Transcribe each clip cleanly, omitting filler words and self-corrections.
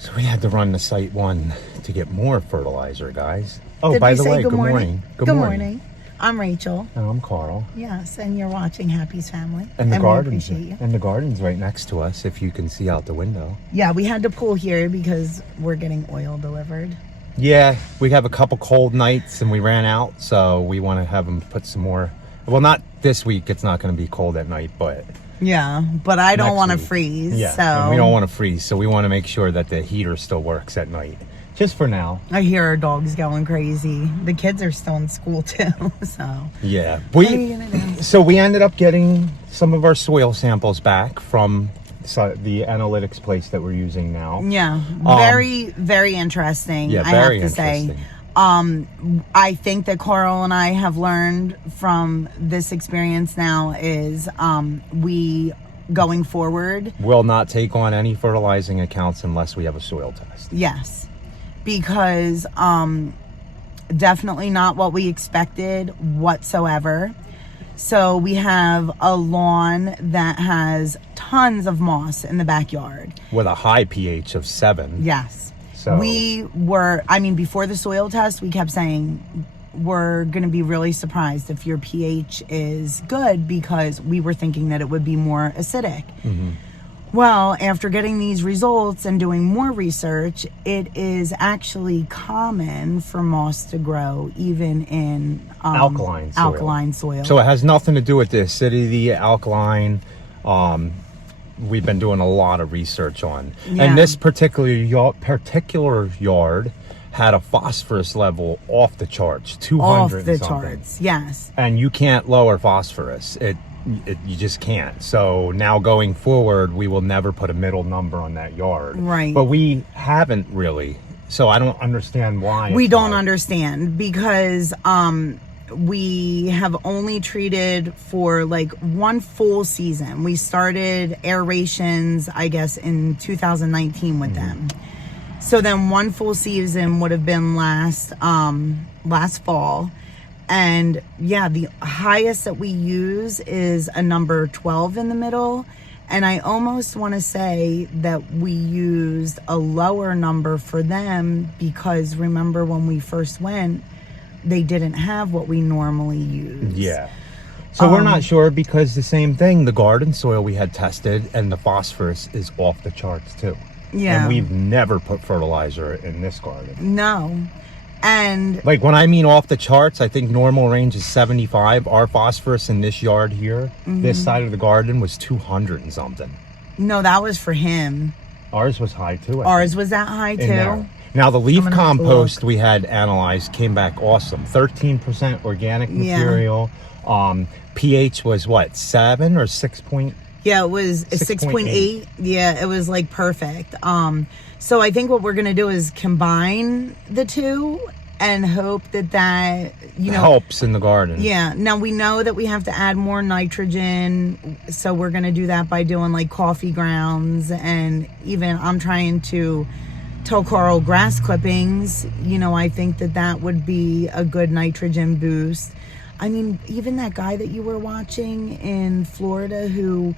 So we had to run to Site 1 to get more fertilizer, guys. Oh, Did by we the say way, good good morning? morning. Good morning. I'm Rachel. And I'm Carl. Yes, and you're watching Happy's Family. And the we garden's appreciate you. and the garden's right next to us, if you can see out the window. Yeah, we had to pull here because we're getting oil delivered. Yeah, we have a couple cold nights and we ran out, so we want to have them put some more. Well, not this week. It's not going to be cold at night, but Yeah, but I don't next want to week. freeze. Yeah, so and we don't want to freeze, so we want to make sure that the heater still works at night, just for now. I hear our dogs going crazy. The kids are still in school too, so Yeah, what are you gonna do? So we ended up getting some of our soil samples back from the analytics place that we're using now. Yeah, very, very interesting. Yeah, I very have to interesting. say. I think that Carl and I have learned from this experience now is we going forward Will not take on any fertilizing accounts unless we have a soil test. yes, because definitely not what we expected whatsoever. So we have a lawn that has tons of moss in the backyard. With a high pH of 7. Yes. So Before the soil test, we kept saying we're going to be really surprised if your pH is good, because we were thinking that it would be more acidic. Mm-hmm. Well, after getting these results and doing more research, it is actually common for moss to grow even in alkaline soil. So it has nothing to do with the acidity, alkaline. We've been doing a lot of research on. Yeah. And this particular yard had a phosphorus level off the charts, 200 off the and something. charts, yes. And you can't lower phosphorus. You just can't. So now going forward, we will never put a middle number on that yard. Right. But we haven't really. So I don't understand why. We don't understand because we have only treated for like one full season. We started aerations, I guess, in 2019 with them. So then one full season would have been last fall. And yeah, the highest that we use is a number 12 in the middle. And I almost want to say that we used a lower number for them because remember when we first went, they didn't have what we normally use. Yeah. So we're not sure because the same thing, the garden soil we had tested and the phosphorus is off the charts too. Yeah. And we've never put fertilizer in this garden. No. And like when I mean off the charts, I think normal range is 75. Our phosphorus in this yard here, this side of the garden was 200 and something. no, that was for him. Ours was high too. Ours was that high in there. too. Now the leaf I'm gonna have to compost we had analyzed came back awesome. 13% organic material. pH was what, 7 or 6 point? Yeah, it was a 6.8. Yeah, it was like perfect. So I think what we're gonna do is combine the two and hope that Helps in the garden. Yeah. Now we know that we have to add more nitrogen, so we're gonna do that by doing like coffee grounds, and even I'm trying to tell Carl grass clippings. I think that would be a good nitrogen boost. I mean, even that guy that you were watching in Florida who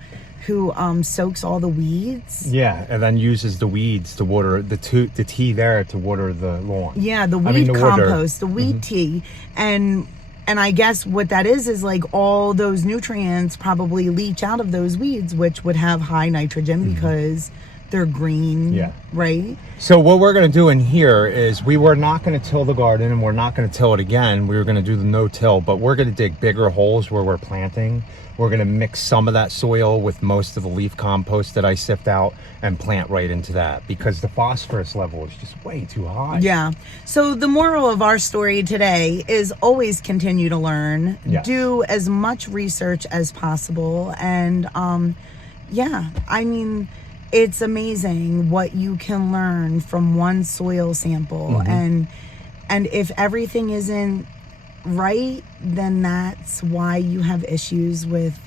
soaks all the weeds. Yeah, and then uses the weeds to water the tea there to water the lawn. Yeah, the weed compost, the weed tea, and I guess what that is like all those nutrients probably leach out of those weeds, which would have high nitrogen because they're green. Yeah. Right. So what we're going to do in here is we were not going to till the garden and we're not going to till it again. We were going to do the no-till, but we're going to dig bigger holes where we're planting. We're going to mix some of that soil with most of the leaf compost that I sift out and plant right into that because the phosphorus level is just way too high. Yeah. So the moral of our story today is always continue to learn, do as much research as possible. And I mean, it's amazing what you can learn from one soil sample. And if everything isn't right, then that's why you have issues with,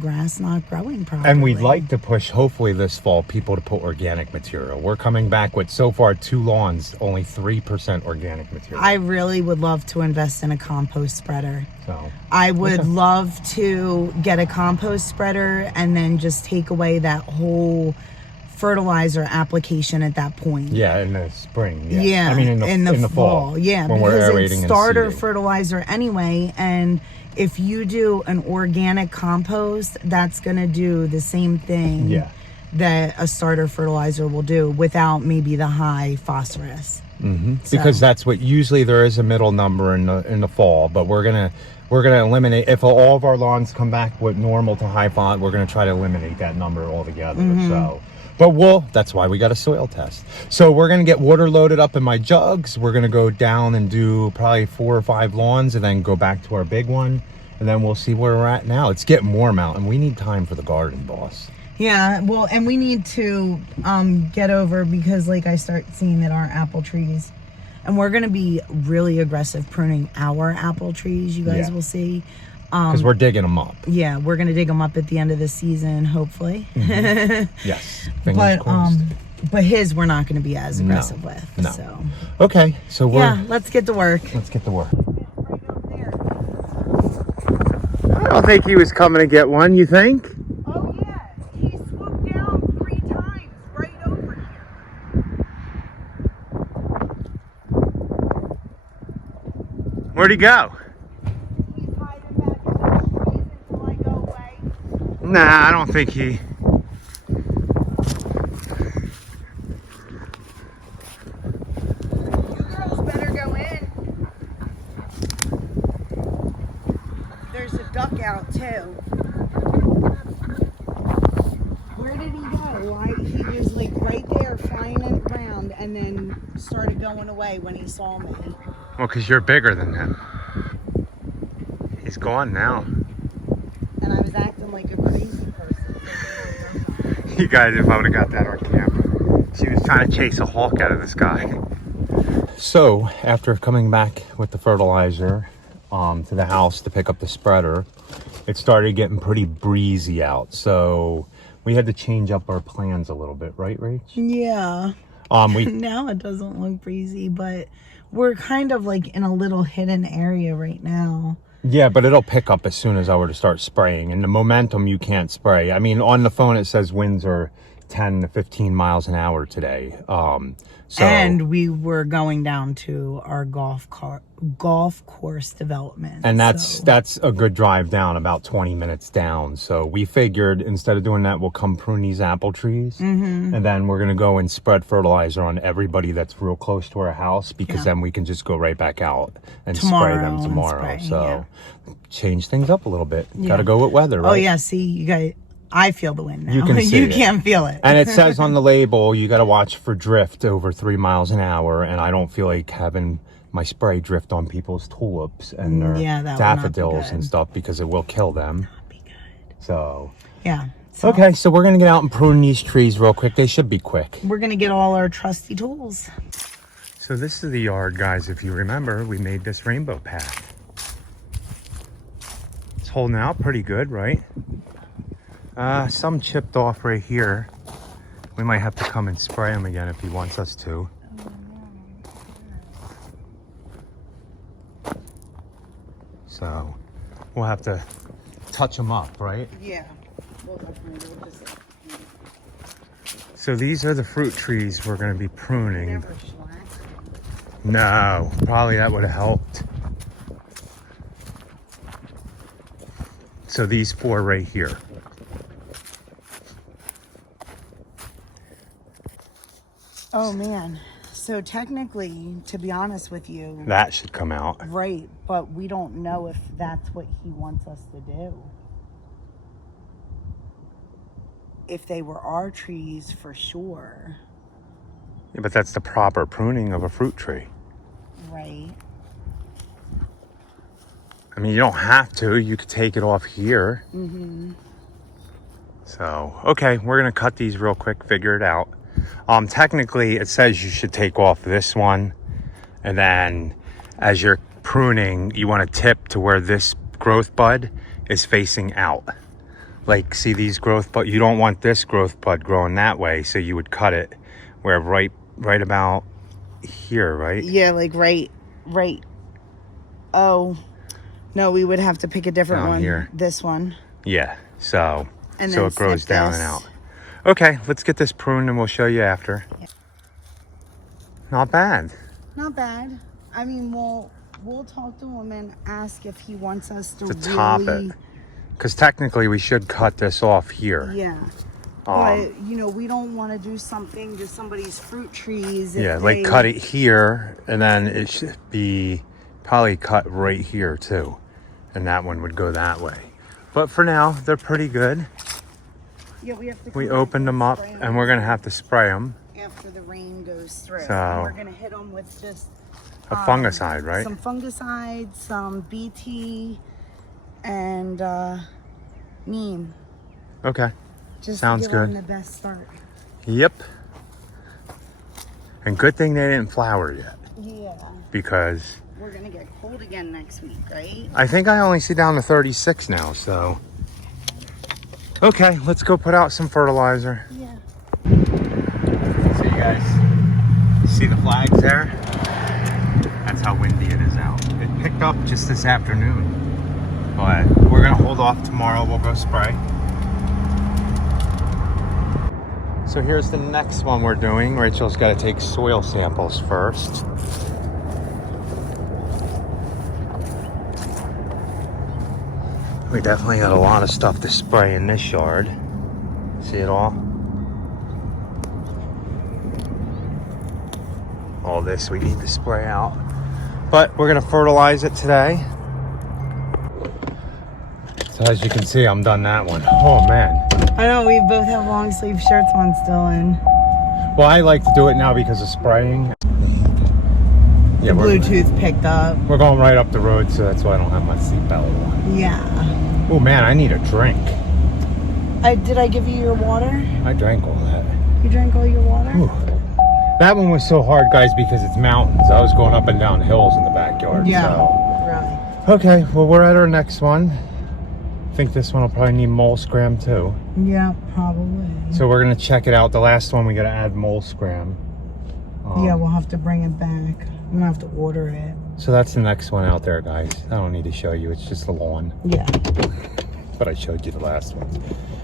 grass not growing properly. And we'd like to push, hopefully this fall, people to put organic material. We're coming back with, so far, 2 lawns, only 3% organic material. I really would love to invest in a compost spreader. So I would love to get a compost spreader and then just take away that whole fertilizer application at that point. Yeah, in the spring. Yeah, I mean, in the fall. Yeah, when we're because aerating it's and starter seeding. fertilizer anyway. And if you do an organic compost, that's going to do the same thing Yeah. that a starter fertilizer will do without maybe the high phosphorus. So- Because that's what usually there is a middle number in the fall, but we're gonna eliminate if all of our lawns come back with normal to high phos. We're gonna try to eliminate that number altogether. So, but that's why we got a soil test. So we're gonna get water loaded up in my jugs. We're gonna go down and do probably 4 or 5 lawns, and then go back to our big one, and then we'll see where we're at now. It's getting warm out, and we need time for the garden, boss. Yeah, well, and we need to get over, because like I start seeing that our apple trees, and we're going to be really aggressive pruning our apple trees, you guys Yeah. will see. Because we're digging them up. Yeah, we're going to dig them up at the end of the season, hopefully. Yes. Fingers crossed. But his we're not going to be as aggressive with. No. So Okay, so yeah, let's get to work. let's get to work. I don't think he was coming to get one, you think? Oh yeah, he swooped down 3 times right over here. Where'd he go? He's hiding back in the trees until I go away. Nah, I don't think he... You girls better go in. There's a duck out too. Where did he go? He was like right there flying around and then started going away when he saw me. Well, because you're bigger than him. He's gone now. And I was acting like a crazy person. You guys, if I would have got that on camera. She was trying to chase a hawk out of the sky. So, after coming back with the fertilizer to the house to pick up the spreader, it started getting pretty breezy out. So, we had to change up our plans a little bit, right, Rach? Yeah. We Now it doesn't look breezy, but we're kind of like in a little hidden area right now. Yeah, but it'll pick up as soon as I were to start spraying. And the momentum, you can't spray. I mean, on the phone, it says winds are 10 to 15 miles an hour today. So, And we were going down to our golf course development. and so- that's a good drive down, about 20 minutes down. So we figured instead of doing that, we'll come prune these apple trees. And then we're going to go and spread fertilizer on everybody that's real close to our house, because then we can just go right back out and spray them and tomorrow. spray, So change things up a little bit. Yeah. Got to go with weather, right? Oh yeah, see, you guys, I feel the wind now. You can see you it. can't feel it. And it says on the label, you got to watch for drift over 3 miles an hour. And I don't feel like having my spray drift on people's tulips and their Yeah, that would not be daffodils and good. stuff, because it will kill them. Be good. So, Yeah. So okay, so we're going to get out and prune these trees real quick. They should be quick. we're gonna get all our trusty tools. So this is the yard, guys. If you remember, we made this rainbow path. It's holding out pretty good, right? Some chipped off right here. We might have to come and spray them again if he wants us to. So we'll have to touch them up, right? Yeah. We'll definitely So these are the fruit trees we're going to be pruning. never slack. No, probably that would have helped. So these 4 right here. Oh man. So technically, to be honest with you, That should come out. right, but we don't know if that's what he wants us to do. If they were our trees, for sure, Yeah, but that's the proper pruning of a fruit tree. right? I mean, you don't have to. You could take it off here. So, okay, we're going to cut these real quick, figure it out. Technically, it says you should take off this one. And then as you're pruning, you want to tip to where this growth bud is facing out. Like, see these growth bud? You don't want this growth bud growing that way. So you would cut it where right about here, right? Yeah, like right. Oh, no, we would have to pick a different Down one. here. This one. Yeah. So And so then it grows snip down this. and out. Okay, let's get this pruned and we'll show you after. Yeah. Not bad. Not bad. I mean, we'll talk to him and ask if he wants us to top it. Because technically we should cut this off here. Yeah. But, you know, we don't want to do something to somebody's fruit trees. Yeah, like cut it here, and then it should be probably cut right here too. And that one would go that way. But for now, they're pretty good. Yeah, we opened them up, and we're going to have to spray them. After the rain goes through. So, and we're going to hit them with just... a fungicide, right? Some fungicide, some BT, and neem. Okay. Just sounds to give good. them the best start. Yep. And good thing they didn't flower yet. Yeah. Because we're gonna get cold again next week, right? I think I only see down to 36 now, so. Okay, let's go put out some fertilizer. Yeah. So you guys see the flags there? That's how windy it is out. It picked up just this afternoon, but we're gonna hold off tomorrow. We'll go spray. So here's the next one we're doing. Rachel's got to take soil samples first. We definitely got a lot of stuff to spray in this yard. See it all? All this we need to spray out. But we're gonna fertilize it today. So as you can see, I'm done that one. Oh man. I know, we both have long sleeve shirts on still, and well, I like to do it now because of spraying. Yeah, the Bluetooth picked up. We're going right up the road, so that's why I don't have my seatbelt on. Yeah. Oh man, I need a drink. Did I give you your water? I drank all that. You drank all your water? Ooh. That one was so hard, guys, because it's mountains. I was going up and down hills in the backyard. Yeah, so. really. Okay, well, we're at our next one. I think this one will probably need mole scram too. Yeah, probably. So we're gonna check it out. The last one we gotta add mole scram. Yeah, we'll have to bring it back. I'm gonna have to order it. So that's the next one out there, guys. I don't need to show you. It's just the lawn. Yeah. But I showed you the last one.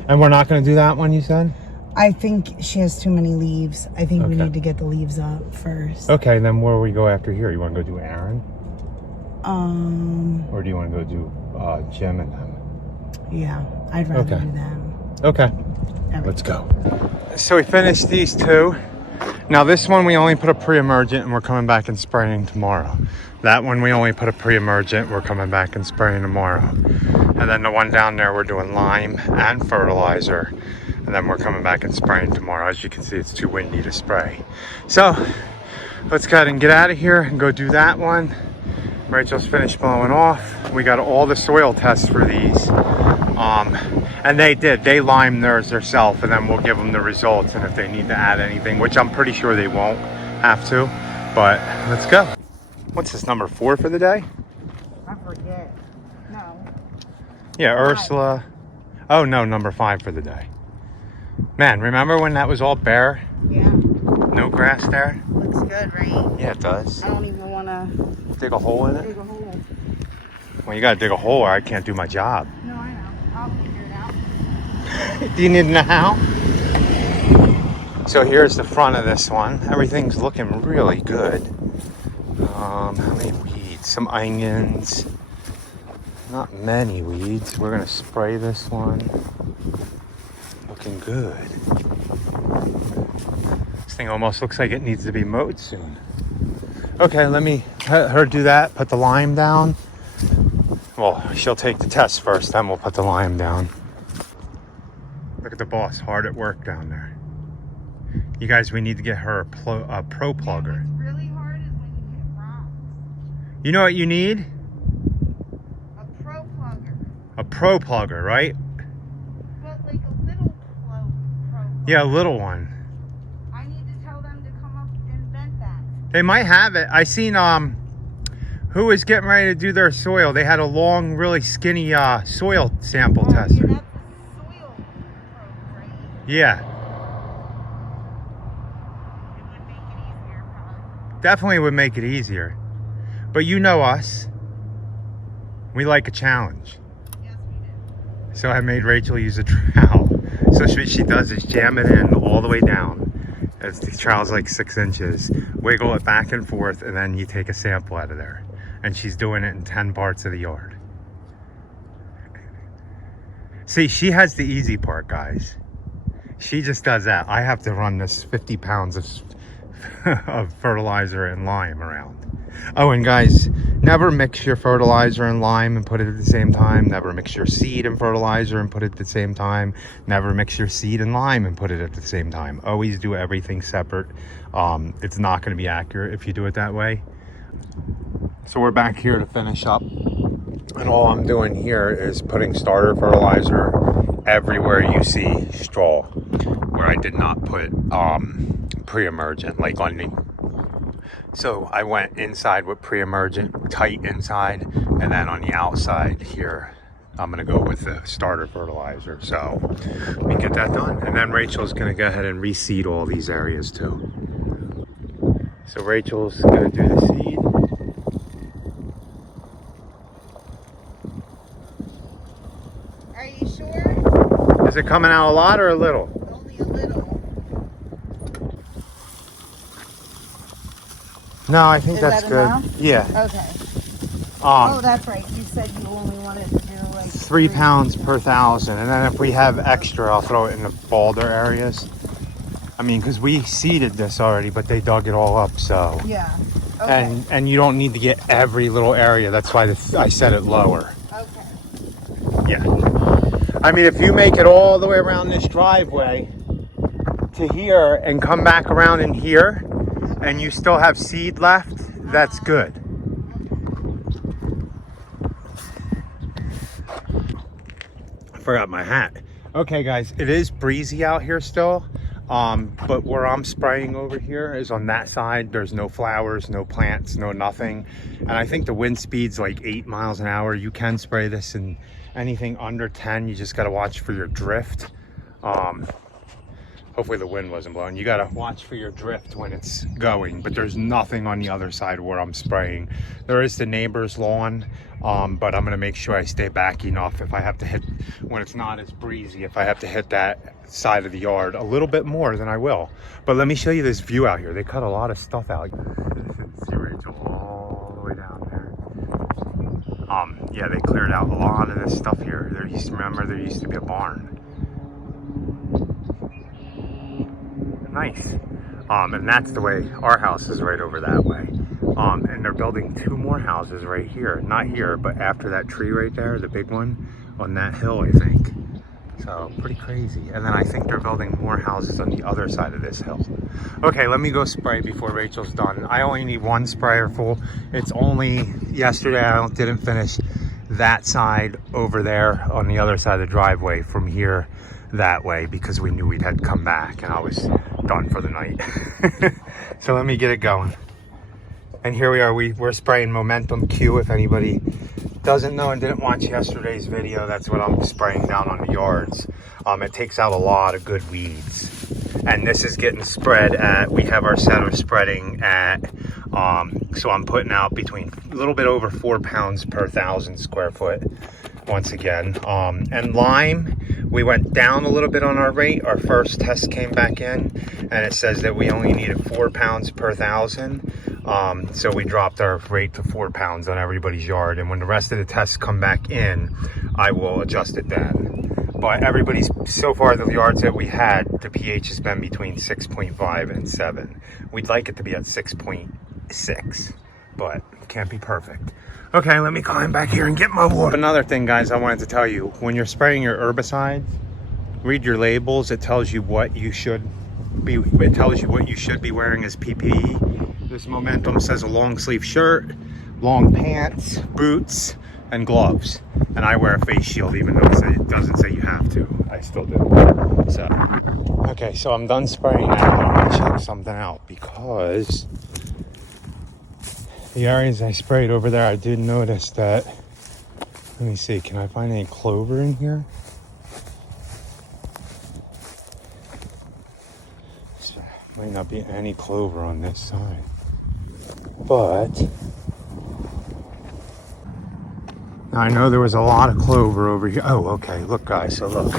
And we're not gonna do that one, you said? I think she has too many leaves. I think we need to get the leaves up first. Okay, then where do we go after here? You wanna go do Aaron? Or do you wanna go do Jim and them? Yeah, I'd rather do that. Okay, let's go. So we finished these two. Now this one we only put a pre-emergent and we're coming back and spraying tomorrow. That one we only put a pre-emergent, we're coming back and spraying tomorrow. And then the one down there we're doing lime and fertilizer. And then we're coming back and spraying tomorrow. As you can see, it's too windy to spray. So let's go ahead and get out of here and go do that one. Rachel's finished blowing off. We got all the soil tests for these. And they limed theirs themselves, and then we'll give them the results, and if they need to add anything, which I'm pretty sure they won't have to, but let's go. What's this, number 4 for the day? I forget. No. Yeah, 5. Ursula. Oh no, number 5 for the day. Man, remember when that was all bare? Yeah. No grass there? Looks good, right? Yeah, it does. I don't even want to dig a hole in it? dig a hole. Well, you gotta dig a hole or I can't do my job. No, I know. I'll figure it out. Do you need to know how? So here's the front of this one. Everything's looking really good. How many weeds? Some onions. Not many weeds. We're gonna spray this one. Looking good. This thing almost looks like it needs to be mowed soon. Okay, let me let her do that. Put the lime down. Well, she'll take the test first, then we'll put the lime down. Look at the boss, hard at work down there. You guys, we need to get her a pro plugger. What's really hard is when you hit rocks. You know what you need? A pro plugger. A pro plugger, right? But like a little pro plugger. Yeah, a little one. I need to tell them to come up and invent that. They might have it. I seen who was getting ready to do their soil. They had a long, really skinny soil sample tester. Yeah, that's a soil probe, right? Yeah. It would make it easier, probably. Definitely would make it easier. But you know us. We like a challenge. Yes, we do. So I made Rachel use a trowel. So what she does is jam it in all the way down. As the trowel's like 6 inches, wiggle it back and forth, and then you take a sample out of there. And she's doing it in 10 parts of the yard. See, she has the easy part, guys. She just does that. I have to run this 50 pounds of fertilizer and lime around. Oh, and guys, never mix your fertilizer and lime and put it at the same time. Never mix your seed and fertilizer and put it at the same time. Never mix your seed and lime and put it at the same time. Always do everything separate. It's not going to be accurate if you do it that way. So we're back here to finish up. And all I'm doing here is putting starter fertilizer everywhere you see straw, where I did not put pre-emergent, like on the. So I went inside with pre-emergent, tight inside, and then on the outside here, I'm gonna go with the starter fertilizer. So we get that done. And then Rachel's gonna go ahead and reseed all these areas too. So Rachel's gonna do the seed. Are you sure? Is it coming out a lot or a little? Only a little. No, I think Is that's that good. enough? Yeah. Okay. Oh, that's right. You said you only wanted to do like 3 pounds per 1,000, and then if we have extra, I'll throw it in the balder areas. I mean, because we seeded this already, but they dug it all up, so. Yeah. Okay. And you don't need to get every little area. That's why I set it lower. Okay. Yeah. I mean, if you make it all the way around this driveway to here and come back around in here, and you still have seed left, that's good. I forgot my hat. Okay, guys, it is breezy out here still. But where I'm spraying over here is on that side. There's no flowers, no plants, no nothing. And I think the wind speed's like 8 miles an hour. You can spray this in anything under 10. You just got to watch for your drift. Hopefully the wind wasn't blowing. You got to watch for your drift when it's going, but there's nothing on the other side where I'm spraying. There is the neighbor's lawn, but I'm going to make sure I stay back enough if I have to hit, when it's not as breezy, if I have to hit that side of the yard a little bit more, than I will. But let me show you this view out here. They cut a lot of stuff out. See Rachel all the way down there. Yeah, they cleared out a lot of this stuff here. There used to be a barn. Nice. And that's the way our house is, right over that way. And they're building 2 more houses right here. Not here, but after that tree right there, the big one on that hill, I think. So pretty crazy. And then I think they're building more houses on the other side of this hill. Okay, let me go spray before Rachel's done. I only need 1 sprayer full. It's only yesterday I didn't finish that side over there on the other side of the driveway from here that way, because we knew we'd had to come back and I was done for the night. So let me get it going. And here we are, we're spraying Momentum Q. If anybody doesn't know and didn't watch yesterday's video, that's what I'm spraying down on the yards. It takes out a lot of good weeds. And this is getting spread at, we have our center spreading at, so I'm putting out between a little bit over 4 pounds per 1,000 square foot once again. And lime, we went down a little bit on our rate. Our first test came back in and it says that we only needed 4 pounds per 1,000. So we dropped our rate to 4 pounds on everybody's yard. And when the rest of the tests come back in, I will adjust it then. But everybody's, so far the yards that we had, the pH has been between 6.5 and 7. We'd like it to be at 6.6, but it can't be perfect. Okay, let me climb back here and get my water. Another thing, guys, I wanted to tell you, when you're spraying your herbicides, read your labels. It tells you what you should be, wearing as PPE. This Momentum says a long sleeve shirt, long pants, boots, and gloves. And I wear a face shield, even though it doesn't say you have to. I still do. So, okay, so I'm done spraying now. I'm gonna check something out, because the areas I sprayed over there, I did notice that, let me see, can I find any clover in here? Might not be any clover on this side, but I know there was a lot of clover over here. Oh, okay, look guys, so look.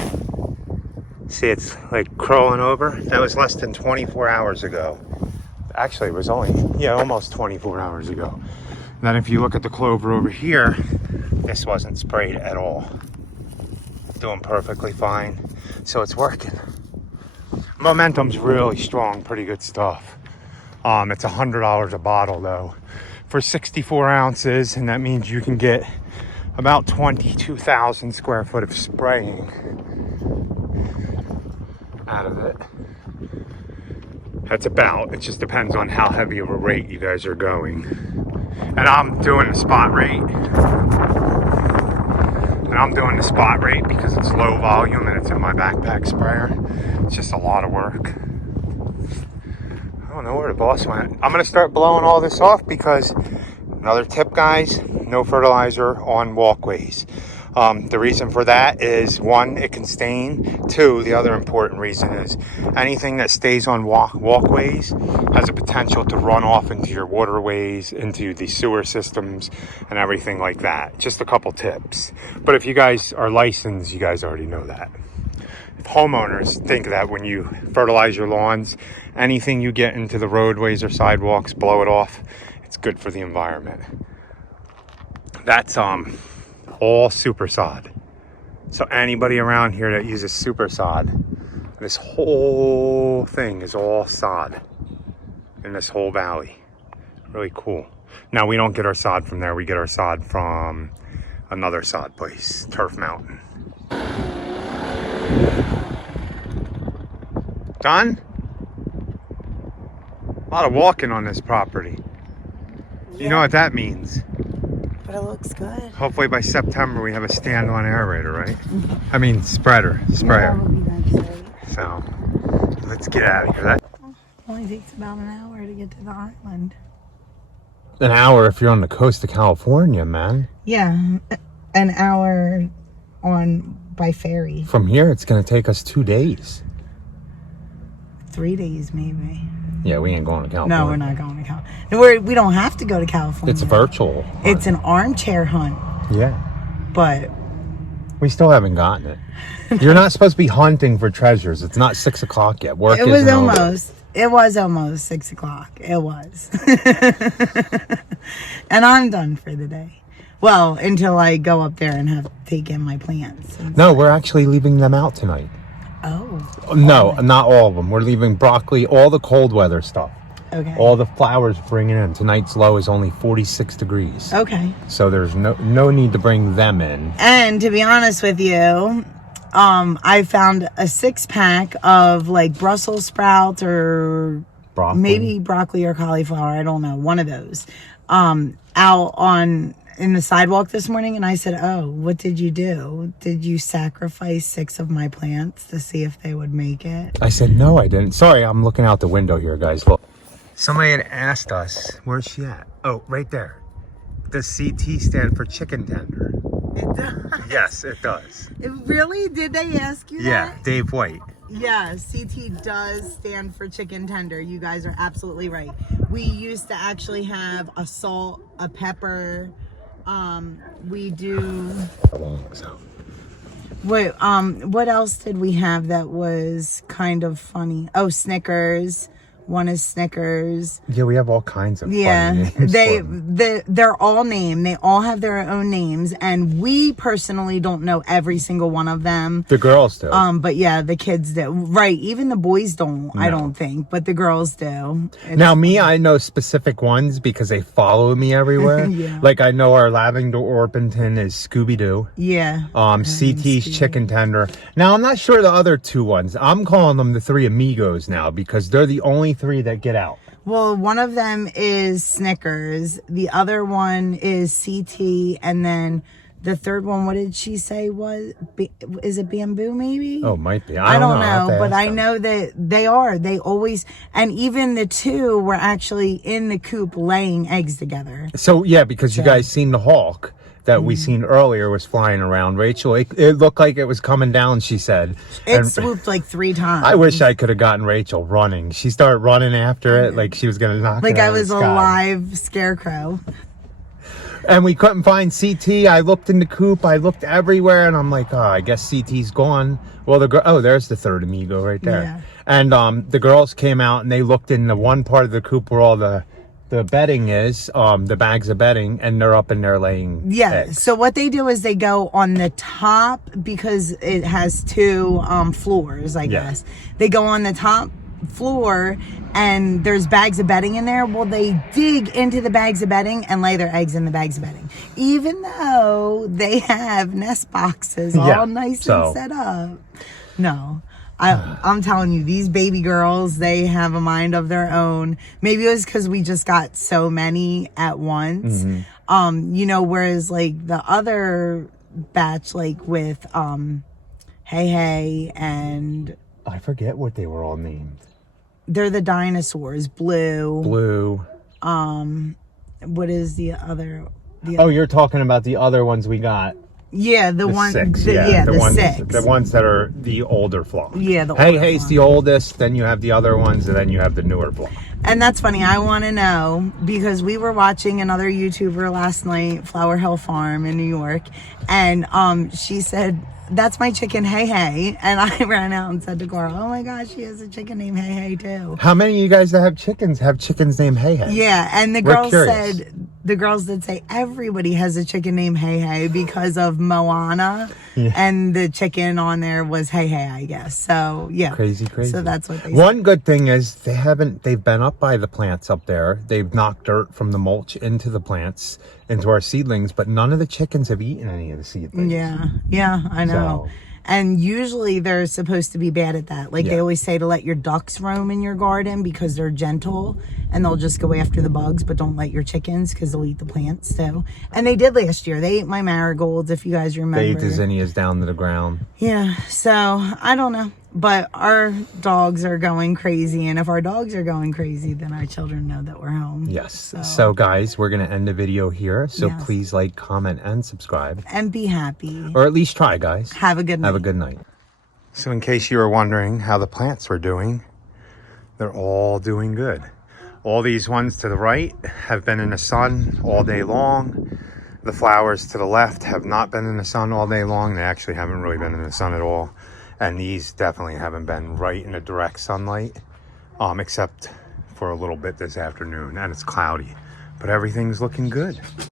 See, it's like crawling over. That was less than 24 hours ago. Actually, it was only, yeah, almost 24 hours ago. And then if you look at the clover over here, this wasn't sprayed at all. Doing perfectly fine. So it's working. Momentum's really strong, pretty good stuff. It's $100 a bottle though for 64 ounces, and that means you can get about 22,000 square foot of spraying out of it. That's about, it just depends on how heavy of a rate you guys are going. And I'm doing the spot rate. And I'm doing the spot rate because it's low volume and it's in my backpack sprayer. It's just a lot of work. I don't know where the boss went. I'm gonna start blowing all this off because another tip, guys, no fertilizer on walkways. The reason for that is, one, it can stain. Two, the other important reason is anything that stays on walkways has a potential to run off into your waterways, into the sewer systems, and everything like that. Just a couple tips. But if you guys are licensed, you guys already know that. If homeowners think that when you fertilize your lawns, anything you get into the roadways or sidewalks, blow it off. It's good for the environment. That's all super sod. So anybody around here that uses super sod, this whole thing is all sod in this whole valley. Really cool. Now we don't get our sod from there. We get our sod from another sod place, Turf Mountain. Done? A lot of walking on this property. Yeah. You know what that means? But it looks good. Hopefully by September we have a stand-on aerator, right? I mean sprayer. Yeah, that's right. So let's get out of here. That Only takes about an hour to get to the island. an hour if you're on the coast of California, man. Yeah, an hour by ferry. From here it's gonna take us 2 days. 3 days maybe. Yeah, we ain't going to California. No, we're not going to California. We don't have to go to California. It's virtual. It's an armchair hunt. Yeah. But We still haven't gotten it. You're not supposed to be hunting for treasures. It's not 6 o'clock yet. Work it was isn't over. almost 6 o'clock. It was. And I'm done for the day. Well, until I go up there and have to take in my plants. No, we're actually leaving them out tonight. Oh. No, not all of them. We're leaving broccoli, all the cold weather stuff. Okay. All the flowers bringing in. Tonight's low is only 46 degrees. Okay. So there's no need to bring them in. And to be honest with you, I found a 6-pack of like Brussels sprouts or Broccoli. maybe broccoli or cauliflower. I don't know. One of those. Out in the sidewalk this morning, and I said, "Oh, what did you do? Did you sacrifice 6 of my plants to see if they would make it?" I said, no, I didn't. Sorry, I'm looking out the window here, guys. Look. Somebody had asked us, where's she at? Oh, right there. Does CT stand for chicken tender? It does. Yes, it does. Really? Did they ask you Yeah, that? Dave White. Yeah, CT does stand for chicken tender. You guys are absolutely right. We used to actually have a salt, a pepper. We do. So. Wait, what else did we have that was kind of funny? Oh, Snickers. One is Snickers. Yeah, we have all kinds of Yeah, funny names for them. they're all named. They all have their own names, and we personally don't know every single one of them. The girls do. But yeah, the kids do. Right, even the boys don't. I No. don't think, but the girls do. Now, me, I know specific ones because they follow me everywhere. Yeah. Like, I know our Lavender Orpington is Scooby-Doo. Yeah. CT's Chicken Tender. Now, I'm not sure the other 2 ones. I'm calling them the 3 Amigos now because they're the only 3 that get out. Well, one of them is Snickers. The other one is CT, and then the third one, what did she say was? Is it Bamboo? Maybe. Oh, might be. I don't I'll have know, to but ask I them. know that they are. They always, and even the 2 were actually in the coop laying eggs together. So, yeah, because you guys seen the hawk that we seen earlier was flying around. Rachel, it looked like it was coming down, she said. It And swooped like 3 times. I wish I could have gotten Rachel running. She started running after it like she was going to knock Like it out I of the was a sky. live scarecrow. And we couldn't find CT. I looked in the coop. I looked everywhere, and I'm like, oh, I guess CT's gone. Well, there's the third amigo right there. Yeah. And the girls came out and they looked in the one part of the coop where all the bedding is, the bags of bedding, and they're up in there laying eggs. So what they do is they go on the top, because it has two floors, I guess. They go on the top floor and there's bags of bedding in there. Well, they dig into the bags of bedding and lay their eggs in the bags of bedding, even though they have nest boxes all nice and set up. No, I'm telling you, these baby girls, they have a mind of their own. Maybe it was because we just got so many at once. You know, whereas like the other batch, like with Hey and I forget what they were all named. They're the dinosaurs. Blue. What is the other? Oh, you're talking about the other ones we got. Yeah, the one. Six. The six. The ones that are the older flock. Yeah, the Hey's the oldest. Then you have the other ones, and then you have the newer flock. And that's funny. I want to know, because we were watching another YouTuber last night, Flower Hill Farm in New York, and she said, "That's my chicken, Hey." And I ran out and said to Cora, "Oh my gosh, she has a chicken named Hey too." How many of you guys that have chickens named Hey? Yeah, and the girls did say everybody has a chicken named Hey because of Moana, and the chicken on there was Hey, I guess. So yeah, crazy. So that's what they One said. good thing is they've been up by the plants up there. They've knocked dirt from the mulch into the plants, into our seedlings, but none of the chickens have eaten any of the seedlings. Yeah, I know. So, and usually they're supposed to be bad at that. Like they always say to let your ducks roam in your garden because they're gentle and they'll just go after the bugs, but don't let your chickens because they'll eat the plants too. And they did last year. They ate my marigolds, if you guys remember. they ate the zinnias down to the ground. Yeah, so I don't know. But our dogs are going crazy. And if our dogs are going crazy, then our children know that we're home. Yes. So guys, we're going to end the video here. So please like, comment, and subscribe. And be happy. Or at least try, guys. Have a good night. Have a good night. So in case you were wondering how the plants were doing, they're all doing good. All these ones to the right have been in the sun all day long. The flowers to the left have not been in the sun all day long. They actually haven't really been in the sun at all. And these definitely haven't been right in the direct sunlight, except for a little bit this afternoon, and it's cloudy. But everything's looking good.